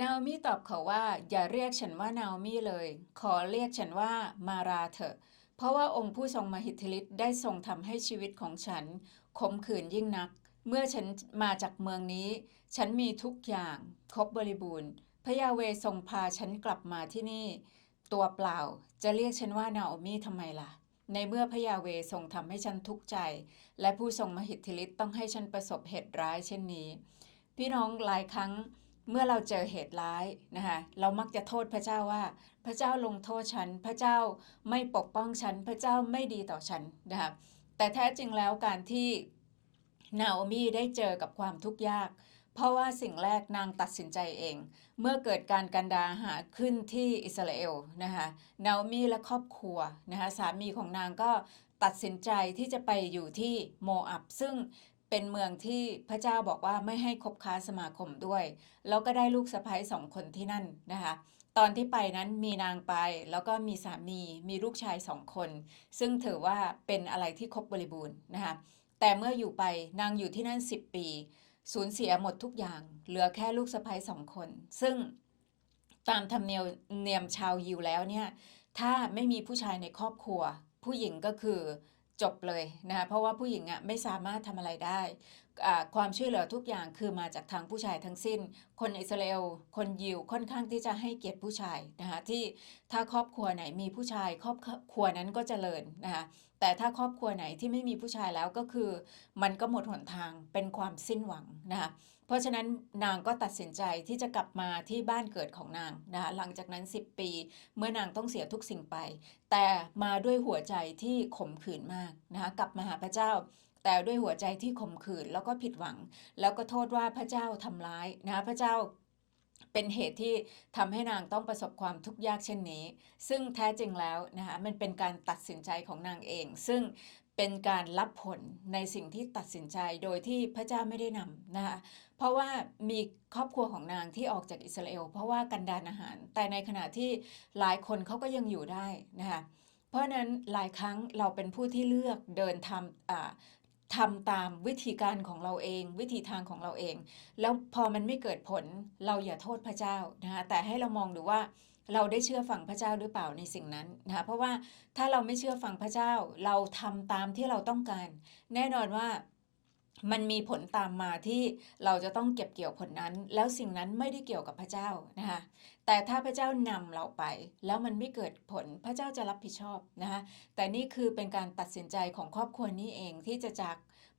นาโอมิตอบเขาว่า อย่าเรียกฉันว่านาโอมิเลย ขอเรียกฉันว่ามาราเถอะ เพราะว่าองค์ผู้ทรงมหิทธิฤทธิ์ได้ทรงทำให้ชีวิตของฉันขมขื่นยิ่งนัก เมื่อฉันมาจากเมืองนี้ ฉันมีทุกอย่าง ครบบริบูรณ์พระยาเวทรงพาฉันกลับมาที่นี่ ตัวเปล่าจะเรียกฉันว่านาโอมิทำไมล่ะ ในเมื่อพระยาเวทรงทำให้ฉันทุกข์ใจ และผู้ทรงมหิทธิฤทธิ์ต้องให้ฉันประสบเหตุร้ายเช่นนี้ พี่น้องหลายครั้ง เมื่อเราเจอเหตุร้ายนะคะเรามักจะโทษพระเจ้าว่า พระเจ้าลงโทษฉัน พระเจ้าไม่ปกป้องฉัน พระเจ้าไม่ดีต่อฉันนะคะแต่แท้จริงแล้วการที่นาโอมีได้เจอกับความทุกข์ยาก เพราะว่าสิ่งแรกนางตัดสินใจเอง เมื่อเกิดการกันดาหาขึ้นที่อิสราเอลนะคะนาโอมีและครอบครัวนะคะสามีของนางก็ตัดสินใจที่จะไปอยู่ที่โมอับซึ่ง เป็นเมืองที่พระเจ้าบอกว่าไม่ให้คบค้าสมาคมด้วย แล้วก็ได้ลูกสะใภ้สองคนที่นั่นนะคะ ตอนที่ไปนั้นมีนางไปแล้วก็มีสามีมีลูกชายสองคน ซึ่งถือว่าเป็นอะไรที่ครบบริบูรณ์นะคะแต่เมื่ออยู่ไปนางอยู่ที่นั่น 10 ปี สูญเสียหมดทุกอย่าง เหลือแค่ลูกสะใภ้สองคน ซึ่งตามธรรมเนียมเนียมชาวยิวแล้วเนี่ยถ้าไม่มีผู้ชายในครอบครัว ผู้หญิงก็คือ จบเลยนะคะเพราะว่าผู้หญิงอะไม่สามารถทำอะไรได้ ความช่วยเหลือทุกอย่างคือมาจากทางผู้ชายทั้งสิ้น คนอิสราเอลคนยิวค่อนข้างที่จะให้เกียรติผู้ชายนะคะที่ถ้าครอบครัวไหนมีผู้ชายครอบครัวนั้นก็เจริญนะคะแต่ถ้าครอบครัวไหนที่ไม่มีผู้ชายแล้วก็คือ มันก็หมดหนทางเป็นความสิ้นหวังนะคะ เพราะฉะนั้นนางก็ตัดสินใจที่จะกลับมาที่บ้านเกิดของนางนะคะหลังจากนั้น 10 ปี เมื่อนางต้องเสียทุกสิ่งไป แต่มาด้วยหัวใจที่ขมขื่นมากนะคะกลับมาหาพระเจ้าแต่ด้วยหัวใจที่ขมขื่นแล้วก็ผิดหวัง แล้วก็โทษว่าพระเจ้าทำร้ายนะะพระเจ้าเป็นเหตุที่ทำให้นางต้องประสบความทุกข์ยากเช่นนี้ ซึ่งแท้จริงแล้วนะคะมันเป็นการตัดสินใจของนางเอง ซึ่ง เป็นการรับผลในสิ่งที่ตัดสินใจโดยที่พระเจ้าไม่ได้นำนะคะเพราะว่ามีครอบครัวของนางที่ออกจากอิสราเอลเพราะว่ากันดานอาหาร แต่ในขณะที่หลายคนเขาก็ยังอยู่ได้นะคะเพราะนั้นหลายครั้งเราเป็นผู้ที่เลือกเดินทำทำตามวิธีการของเราเอง วิธีทางของเราเอง แล้วพอมันไม่เกิดผลเราอย่าโทษพระเจ้านะคะแต่ให้เรามองดูว่า เราได้เชื่อฟังพระเจ้าหรือเปล่าในสิ่งนั้นนะคะเพราะว่าถ้าเราไม่เชื่อฟังพระเจ้าเราทำตามที่เราต้องการ แน่นอนว่ามันมีผลตามมาที่เราจะต้องเก็บเกี่ยวผลนั้น แล้วสิ่งนั้นไม่ได้เกี่ยวกับพระเจ้านะคะแต่ถ้าพระเจ้านำเราไป แล้วมันไม่เกิดผลพระเจ้าจะรับผิดชอบนะคะแต่นี่คือเป็นการตัดสินใจของครอบครัวนี้เองที่จะจาก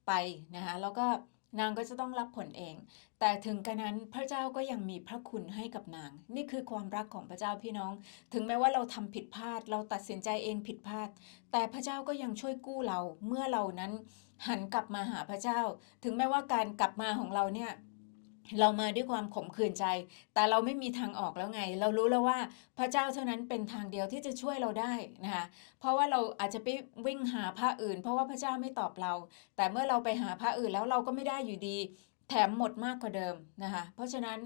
ไปนะคะแล้วก็ นางก็จะต้องรับผลเอง แต่ถึงกระนั้นพระเจ้าก็ยังมีพระคุณให้กับนาง นี่คือความรักของพระเจ้าพี่น้อง ถึงแม้ว่าเราทำผิดพลาด เราตัดสินใจเองผิดพลาด แต่พระเจ้าก็ยังช่วยกู้เรา เมื่อเรานั้นหันกลับมาหาพระเจ้า ถึงแม้ว่าการกลับมาของเราเนี่ย เรามาด้วยความขมขื่นใจ แต่เราไม่มีทางออกแล้วไง เรารู้แล้วว่าพระเจ้าเท่านั้นเป็นทางเดียวที่จะช่วยเราได้นะคะเพราะว่าเราอาจจะไปวิ่งหาพระอื่น เพราะว่าพระเจ้าไม่ตอบเรา แต่เมื่อเราไปหาพระอื่นแล้วเราก็ไม่ได้อยู่ดี แถมหมดมากกว่าเดิมนะคะเพราะฉะนั้น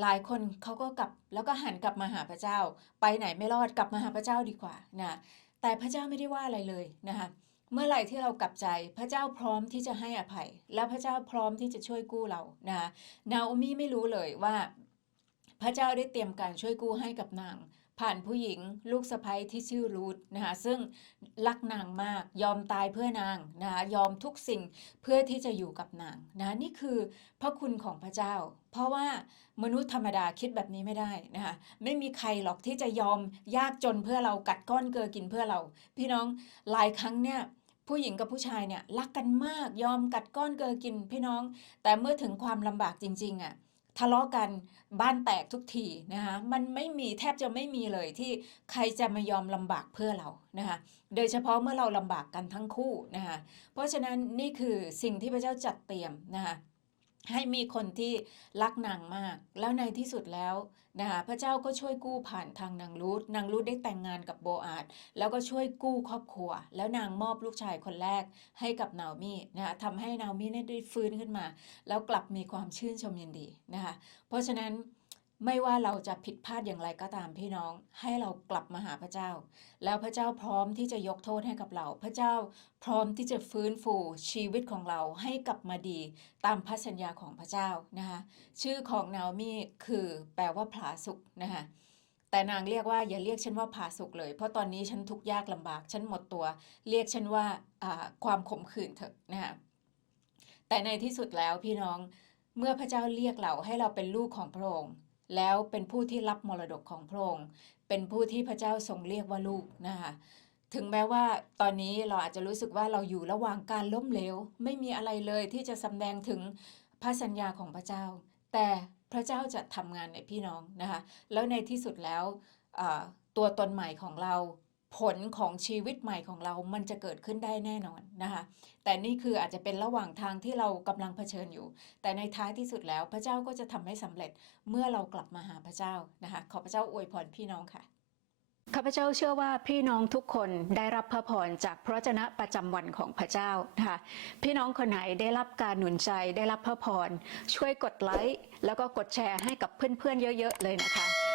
หลายคนเขาก็กลับแล้วก็หันกลับมาหาพระเจ้า ไปไหนไม่รอดกลับมาหาพระเจ้าดีกว่านะแต่พระเจ้าไม่ได้ว่าอะไรเลยนะคะ เมื่อไหร่ที่เรากลับใจพระเจ้าพร้อมที่จะให้อภัย และพระเจ้าพร้อมที่จะช่วยกู้เรานะคะนาโอมีไม่รู้เลยว่า พระเจ้าได้เตรียมการช่วยกู้ให้กับนาง ผ่านผู้หญิงลูกสะใภ้ที่ชื่อรูทนะคะซึ่งรักนางมากยอมตายเพื่อนางนะคะยอมทุกสิ่งเพื่อที่จะอยู่กับนางนะนี่คือพระคุณของพระเจ้า เพราะว่ามนุษย์ธรรมดาคิดแบบนี้ไม่ได้นะคะไม่มีใครหรอกที่จะยอมยากจนเพื่อเรากัดก้อนเกลือกินเพื่อเรา พี่น้องหลายครั้งเนี่ย ผู้หญิงกับผู้ชายเนี่ยรักกันมากยอมกัดก้อนเกลือกินพี่น้อง แต่เมื่อถึงความลำบากจริงๆอะทะเลาะกันบ้านแตกทุกทีนะคะมันไม่มีแทบจะไม่มีเลยที่ใครจะมายอมลำบากเพื่อเรานะคะโดยเฉพาะเมื่อเราลำบากกันทั้งคู่นะคะเพราะฉะนั้นนี่คือสิ่งที่พระเจ้าจัดเตรียมนะคะ ให้มีคนที่รักนางมาก แล้วในที่สุดแล้วนะคะพระเจ้าก็ช่วยกู้ผ่านทางนางรูธนางรูธได้แต่งงานกับโบอาดแล้วก็ช่วยกู้ครอบครัว แล้วนางมอบลูกชายคนแรกให้กับนาโมีนะคะทำให้นาโมีได้ฟื้นขึ้นมา แล้วกลับมีความชื่นชมยินดีนะคะเพราะฉะนั้น ไม่ว่าเราจะผิดพลาดอย่างไรก็ตามพี่น้อง ให้เรากลับมาหาพระเจ้า แล้วพระเจ้าพร้อมที่จะยกโทษให้กับเรา พระเจ้าพร้อมที่จะฟื้นฟูชีวิตของเราให้กลับมาดีตามพระสัญญาของพระเจ้านะคะชื่อของนาโอมีคือแปลว่าผาสุกนะคะแต่นางเรียกว่าอย่าเรียกฉันว่าผาสุกเลย เพราะตอนนี้ฉันทุกข์ยากลำบากฉันหมดตัว เรียกฉันว่าความขมขื่นเถอะนะคะแต่ในที่สุดแล้วพี่น้องเมื่อพระเจ้าเรียกเราให้เราเป็นลูกของพระองค์ แล้วเป็นผู้ที่รับมรดกของพระองค์เป็นผู้ที่พระเจ้าทรงเรียกว่าลูกนะคะถึงแม้ว่าตอนนี้เราอาจจะรู้สึกว่าเราอยู่ระหว่างการล้มเหลว ไม่มีอะไรเลยที่จะสำแดงถึงพระสัญญาของพระเจ้า แต่พระเจ้าจะทำงานในพี่น้องนะคะแล้วในที่สุดแล้วตัวตนใหม่ของเรา ผลของชีวิตใหม่ของเรามันจะเกิดขึ้นได้แน่นอนนะคะ แต่นี่คืออาจจะเป็นระหว่างทางที่เรากำลังเผชิญอยู่ แต่ในท้ายที่สุดแล้วพระเจ้าก็จะทำให้สำเร็จเมื่อเรากลับมาหาพระเจ้านะคะ ขอพระเจ้าอวยพรพี่น้องค่ะข้าพเจ้าเชื่อว่าพี่น้องทุกคนได้รับพระพรจากพระวจนะประจำวันของพระเจ้านะคะพี่น้องคนไหนได้รับการหนุนใจได้รับพระพรช่วยกดไลค์แล้วก็กดแชร์ให้กับเพื่อนๆเยอะ ๆ เลยนะคะ